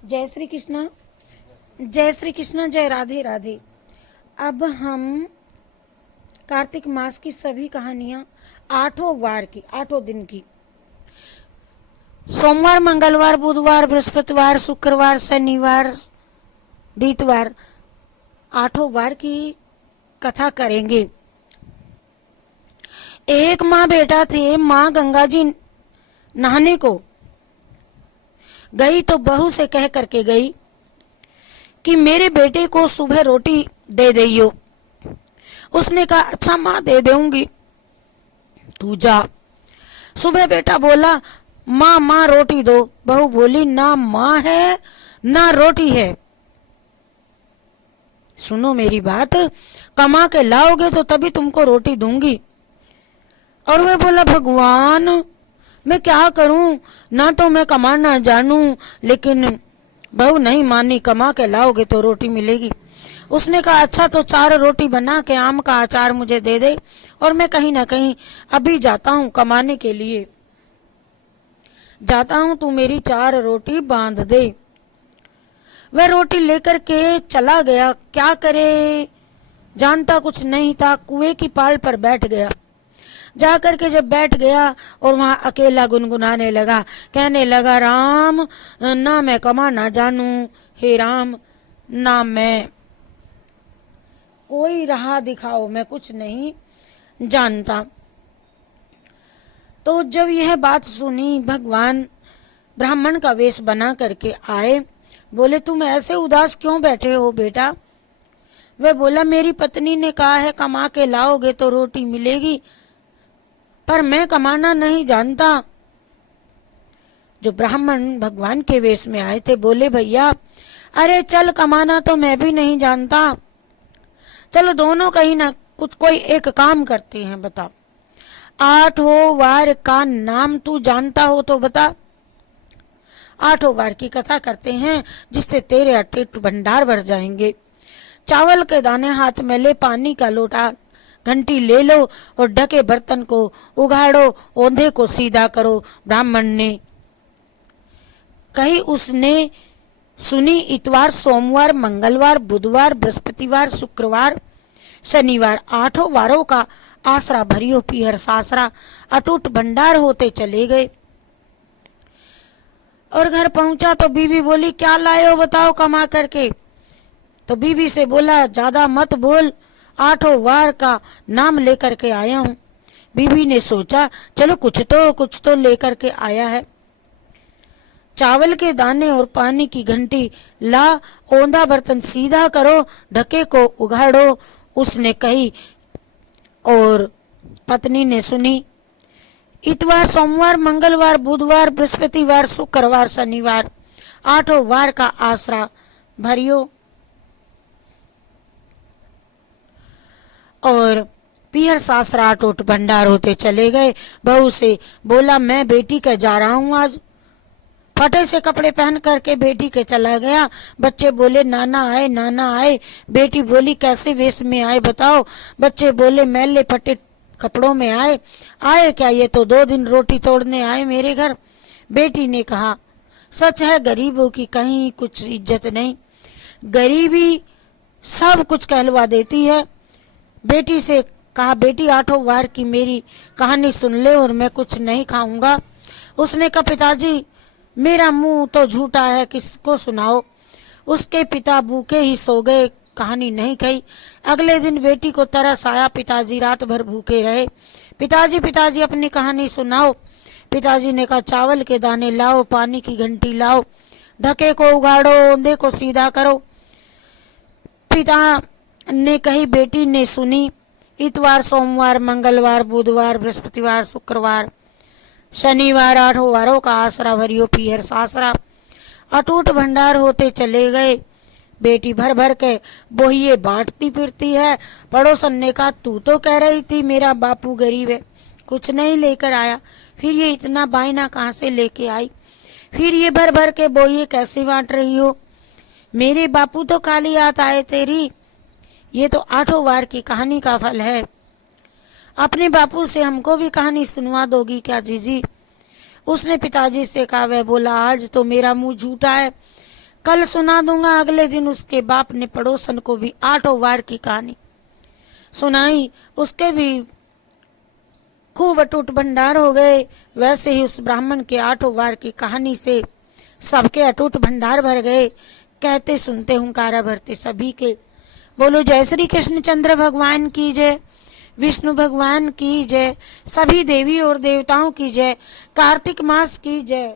जय श्री कृष्ण, जय श्री कृष्ण, जय राधे राधे। अब हम कार्तिक मास की सभी कहानियां 8 वार की, 8 दिन की, सोमवार, मंगलवार, बुधवार, बृहस्पतिवार, शुक्रवार, शनिवार, इतवार, 8 वार की कथा करेंगे। एक माँ बेटा थे। माँ गंगा जी नहाने को गई तो बहू से कह करके गई कि मेरे बेटे को सुबह रोटी दे दियो। उसने कहा अच्छा माँ दे दूंगी, तू जा। सुबह बेटा बोला माँ माँ रोटी दो। बहू बोली ना माँ है ना रोटी है। सुनो मेरी बात, कमा के लाओगे तो तभी तुमको रोटी दूंगी। और वह बोला भगवान मैं क्या करूं, ना तो मैं कमाना जानूं, लेकिन बहू नहीं मानी, कमा के लाओगे तो रोटी मिलेगी। उसने कहा अच्छा तो 4 रोटी बना के आम का अचार मुझे दे दे और मैं कहीं ना कहीं अभी जाता हूं कमाने के लिए, जाता हूं, तू मेरी 4 रोटी बांध दे। वह रोटी लेकर के चला गया। क्या करे जानता कुछ नहीं था। कुएं की पाल पर बैठ गया। जाकर के जब बैठ गया और वहां अकेला गुनगुनाने लगा, कहने लगा राम ना मैं कमाना जानूं, हे राम ना मैं, कोई राह दिखाओ, मैं कुछ नहीं जानता। तो जब यह बात सुनी भगवान ब्राह्मण का वेश बना करके आए। बोले तुम ऐसे उदास क्यों बैठे हो बेटा। वह बोला मेरी पत्नी ने कहा है कमा के लाओगे तो रोटी मिलेगी, पर मैं कमाना नहीं जानता। जो ब्राह्मण भगवान के वेश में आए थे बोले भैया अरे चल कमाना तो मैं भी नहीं जानता, चलो दोनों कहीं ना कुछ कोई एक काम करते हैं, बताओ 8 वार का नाम तू जानता हो तो बता। 8 वार की कथा करते हैं जिससे तेरे अटूट भंडार भर जाएंगे। चावल के दाने हाथ में ले, पानी का लोटा घंटी ले लो और ढके बर्तन को उगाड़ो, औंधे को सीधा करो। ब्राह्मण ने कही, उसने सुनी। इतवार, सोमवार, मंगलवार, बुधवार, बृहस्पतिवार, शुक्रवार, शनिवार, 8 वारों का आसरा भरियो पीहर सासरा, अटूट भंडार होते चले गए। और घर पहुंचा तो बीवी बोली क्या लाए हो बताओ कमा करके। तो बीवी से बोला ज्यादा मत बोल, 8 वार का नाम लेकर के आया हूं। बीवी ने सोचा चलो कुछ तो लेकर के आया है। चावल के दाने और पानी की घंटी ला, औंधा बर्तन सीधा करो, ढके को उगाड़ो, उसने कही। और पत्नी ने सुनी। इतवार, सोमवार, मंगलवार, बुधवार, बृहस्पतिवार, शुक्रवार, शनिवार, 8 वार का आसरा भरियो और पीहर सासरा अटूट भंडार होते चले गए। बहू से बोला मैं बेटी के जा रहा हूँ आज। फटे से कपड़े पहन करके बेटी के चला गया। बच्चे बोले नाना आए, नाना आए। बेटी बोली कैसे वेश में आए बताओ। बच्चे बोले मैले फटे कपड़ों में आए। आए क्या, ये तो 2 दिन रोटी तोड़ने आए मेरे घर। बेटी ने कहा सच है गरीबों की कहीं कुछ इज्जत नहीं, गरीबी सब कुछ कहलवा देती है। बेटी से कहा बेटी 8 वार की मेरी कहानी सुन ले और मैं कुछ नहीं खाऊंगा। उसने कहा पिताजी मेरा मुंह तो झूठा है, किसको सुनाओ। उसके पिता भूखे ही सो गए, कहानी नहीं कही। अगले दिन बेटी को तरस आया, पिताजी रात भर भूखे रहे। पिताजी पिताजी अपनी कहानी सुनाओ। पिताजी ने कहा चावल के दाने लाओ, पानी की घंटी लाओ, ढके को उगाड़ो, औंधे को सीधा करो। पिता ने कही, बेटी ने सुनी। इतवार, सोमवार, मंगलवार, बुधवार, बृहस्पतिवार, शुक्रवार, शनिवार, 8 वारों का आसरा भरियो पीहर सासरा, अटूट भंडार होते चले गए। बेटी भर भर के बोहिए बांटती फिरती है। पड़ोसन ने कहा तू तो कह रही थी मेरा बापू गरीब है, कुछ नहीं लेकर आया, फिर ये इतना बायना कहाँ से लेके आई, फिर ये भर भर के बोहिए कैसे बांट रही हो। मेरे बापू तो खाली हाथ आए तेरी। ये तो 8 वार की कहानी का फल है। अपने बापू से हमको भी कहानी सुनवा दोगी क्या जीजी। उसने पिताजी से कहा। वह बोला आज तो मेरा मुंह झूठा है, कल सुना दूंगा। अगले दिन उसके बाप ने पड़ोसन को भी 8 वार की कहानी सुनाई। उसके भी खूब अटूट भंडार हो गए। वैसे ही उस ब्राह्मण के 8 वार की कहानी से सबके अटूट भंडार भर गए। कहते सुनते हुंकारा भरते सभी के। बोलो जय श्री कृष्ण चंद्र भगवान की जय, विष्णु भगवान की जय, सभी देवी और देवताओं की जय, कार्तिक मास की जय।